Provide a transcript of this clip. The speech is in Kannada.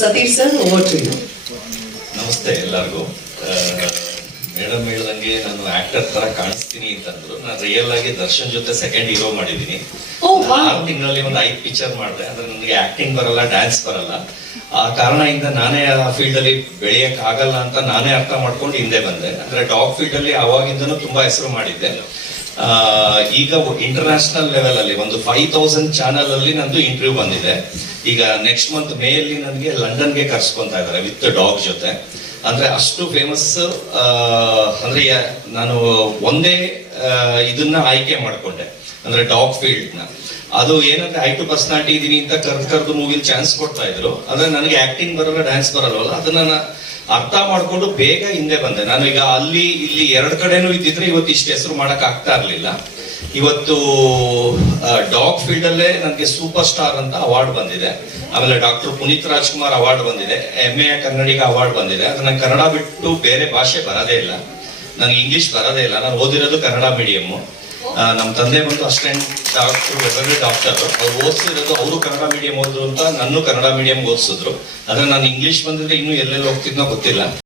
Satish sir over to you ನಮಸ್ತೆ ಎಲ್ಲರಿಗೂ. ಮೇಡಮ್ ಹೇಳ್ದಂಗೆ ನಾನು ಆಕ್ಟರ್ ತರ ಕಾಣಿಸ್ತೀನಿ ಅಂತಂದ್ರು. ನಾನು ರಿಯಲ್ ಆಗಿ ದರ್ಶನ್ ಜೊತೆ ಸೆಕೆಂಡ್ ಹೀರೋ ಮಾಡಿದೀನಿ wow. ಆರು ತಿಂಗಳಲ್ಲಿ ಒಂದು ಐದು ಪಿಕ್ಚರ್ ಮಾಡಿದೆ. ಆದ್ರೆ ನನಗೆ ಆಕ್ಟಿಂಗ್ ಬರಲ್ಲ ಡ್ಯಾನ್ಸ್ ಬರಲ್ಲ. ಆ ಕಾರಣದಿಂದ ನಾನೇ ಆ ಫೀಲ್ಡ್ ಅಲ್ಲಿ ಬೆಳೆಯಕ್ ಆಗಲ್ಲ ಅಂತ ನಾನೇ ಅರ್ಥ ಮಾಡ್ಕೊಂಡು ಹಿಂದೆ ಬಂದೆ. ಅಂದ್ರೆ ಡಾಗ್ ಫೀಲ್ಡ್ ಅಲ್ಲಿ ಅವಾಗಿಂದನೂ ತುಂಬಾ ಹೆಸರು ಮಾಡಿದ್ದೆ. ಈಗ ಇಂಟರ್ನ್ಯಾಷನಲ್ ಲೆವೆಲ್ ಅಲ್ಲಿ ಒಂದು ಫೈವ್ ತೌಸಂಡ್ ಚಾನಲ್ ಅಲ್ಲಿ ನಂದು ಇಂಟರ್ವ್ಯೂ ಬಂದಿದೆ. ಈಗ ನೆಕ್ಸ್ಟ್ ಮಂತ್ ಮೇ ಅಲ್ಲಿ ನನಗೆ ಲಂಡನ್ಗೆ ಕರ್ಸ್ಕೊಂತ ಇದ್ದಾರೆ ವಿತ್ ಡಾಗ್ ಜೊತೆ. ಅಂದ್ರೆ ಅಷ್ಟು ಫೇಮಸ್ ಅಂದ್ರೆ ನಾನು ಒಂದೇ ಇದನ್ನ ಆಯ್ಕೆ ಮಾಡ್ಕೊಂಡೆ. ಅಂದ್ರೆ ಡಾಗ್ ಫೀಲ್ಡ್ನ ಅದು ಏನಂದ್ರೆ ಐ ಟು ಪರ್ಸನಾಲಿಟಿ ಇದೀನಿ ಅಂತ ಕರ್ದು ಕರ್ದು ಮೂವಿಲಿ ಚಾನ್ಸ್ ಕೊಡ್ತಾ ಇದ್ರು. ಅಂದ್ರೆ ನನಗೆ ಆಕ್ಟಿಂಗ್ ಬರಲ್ಲ ಡ್ಯಾನ್ಸ್ ಬರಲ್ವಲ್ಲ, ಅದನ್ನ ಅರ್ಥ ಮಾಡ್ಕೊಂಡು ಬೇಗ ಹಿಂದೆ ಬಂದೆ. ನಾನು ಈಗ ಅಲ್ಲಿ, ಇಲ್ಲಿ ಎರಡು ಕಡೆನೂ ಇದ್ದಿದ್ರೆ ಇವತ್ತು ಇಷ್ಟು ಹೆಸರು ಮಾಡಕ್ ಆಗ್ತಾ ಇರ್ಲಿಲ್ಲ. ಇವತ್ತು ಡಾಗ್ ಫೀಲ್ಡ್ ಅಲ್ಲೇ ನನಗೆ ಸೂಪರ್ ಸ್ಟಾರ್ ಅಂತ ಅವಾರ್ಡ್ ಬಂದಿದೆ. ಆಮೇಲೆ ಡಾಕ್ಟರ್ ಪುನೀತ್ ರಾಜ್ಕುಮಾರ್ ಅವಾರ್ಡ್ ಬಂದಿದೆ. ಎಂ ಎ ಕನ್ನಡಿಗ ಅವಾರ್ಡ್ ಬಂದಿದೆ. ಅದು ನಂಗೆ ಕನ್ನಡ ಬಿಟ್ಟು ಬೇರೆ ಭಾಷೆ ಬರೋದೇ ಇಲ್ಲ. ನನಗೆ ಇಂಗ್ಲಿಷ್ ಬರೋದೇ ಇಲ್ಲ. ನಾನು ಓದಿರೋದು ಕನ್ನಡ ಮೀಡಿಯಂ ನಮ್ಮ ತಂದೆ ಬಂದು ಅಸ್ಟೆಂಟ್ ಡಾಕ್ಟರ್, ವೆಟರ್ನರಿ ಡಾಕ್ಟರ್. ಅವ್ರು ಓದಿಸಿರೋದು ಅವರು ಕನ್ನಡ ಮೀಡಿಯಂ ಓದಿದ್ರು ಅಂತ ನನ್ನೂ ಕನ್ನಡ ಮೀಡಿಯಂ ಓದಿಸಿದ್ರು. ಆದರೆ ನಾನು ಇಂಗ್ಲಿಷ್ ಬಂದಿದ್ರೆ ಇನ್ನೂ ಎಲ್ಲೆಲ್ಲಿ ಹೋಗ್ತಿದ್ನೋ ಗೊತ್ತಿಲ್ಲ.